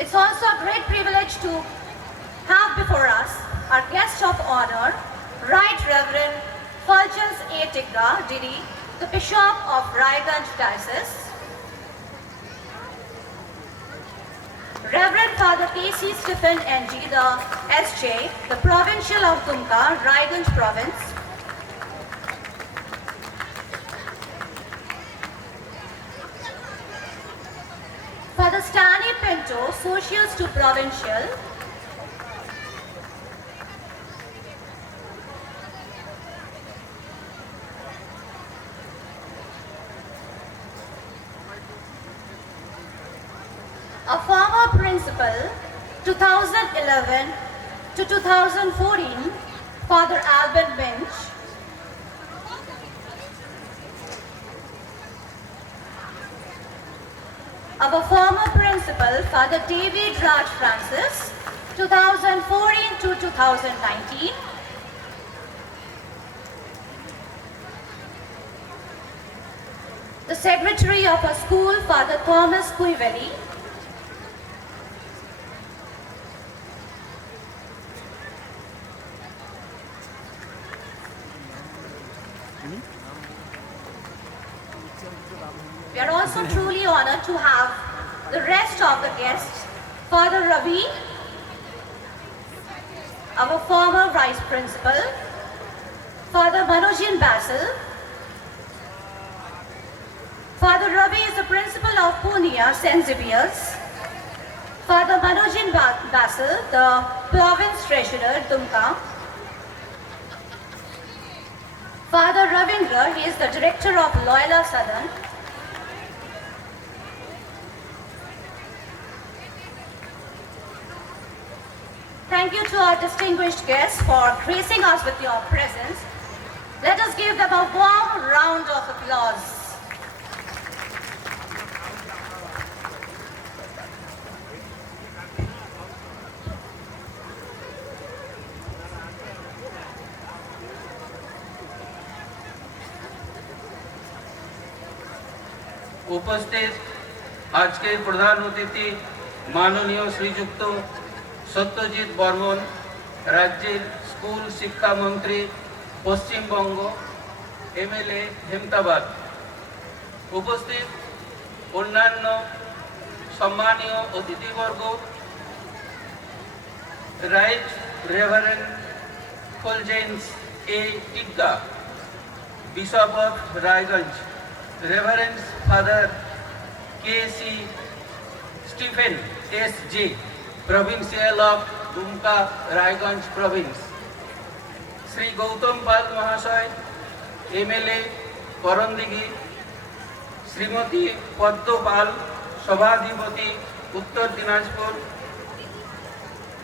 It's also a great privilege to have before us our guest of honor, Right Reverend Fulgence A. Tigga, Didi, the Bishop of Raiganj Diocese, Reverend Father K.C. Stephen N.G., the S.J., the Provincial of Dumka, Raiganj Province, Father Stanley Pinto, Socials to Provincial, a former principal, 2011 to 2014, Father Albert Bench, our former principal, Father David Raj Francis, 2014 to 2019, the secretary of our school, Father Thomas Kuiveli, we are also truly honored to have the rest of the guests, Father Ravi, our former vice principal, Father Manojin Basil. Father Ravi is the principal of Punia, St. Xavier's. Father Manojin Basil, the province treasurer, Dumka. Father Ravindra, he is the director of Loyola Southern. Thank you to our distinguished guests for gracing us with your presence. Let us give them a warm round of applause. উপস্থিত আজকের প্রধান অতিথি মাননীয় শ্রীযুক্ত সত্যজিৎ বর্মন, রাজ্যের school শিক্ষামন্ত্রী Paschimbanga, MLA Hemtabad, উপস্থিত অন্যান্য সম্মানীয় অতিথিবর্গ, right reverend Fulgence A Tigga, bishop of Raiganj, Reverend Father K.C. Stephen S.J., Provincial of Dumka, Raiganj Province, Sri Gautam Pal Mahasay, MLA, Korondigi, Srimati Paddo Pal, Sabhadhipati, Uttar Dinajpur,